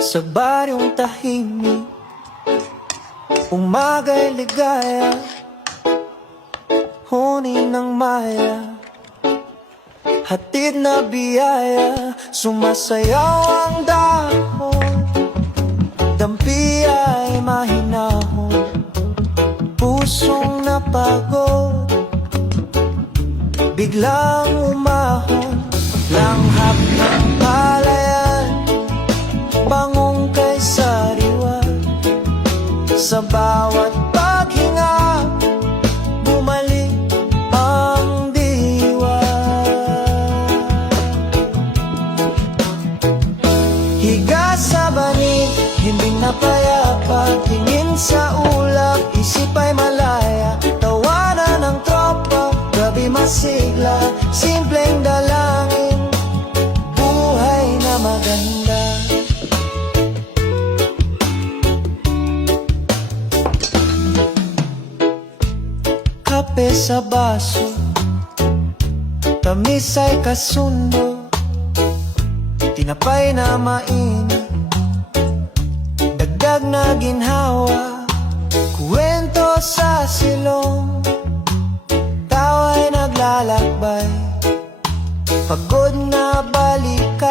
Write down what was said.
Sa baryong tahimik, umaga'y ligaya, huni ng maya, hatid na biyaya. Sumasayaw ang dahon, dampi ay mahinahon, pusong napagod biglang umahon. Langhap ng palayan, bangong kay sariwa, sa bawat paghinga bumalik ang diwa. Higa sa banig, hindi napayapa, tingin sa ulap, isip ay malaya. Tawanan ng tropa, gabi masigla, simpleng dalangin, buhay na maganda. Kape sa baso, tamis ay kasundo, tinapay na mainit, dagdag na ginhawa, kwento sa silong, tawa'y naglalakbay, pagod na balikan.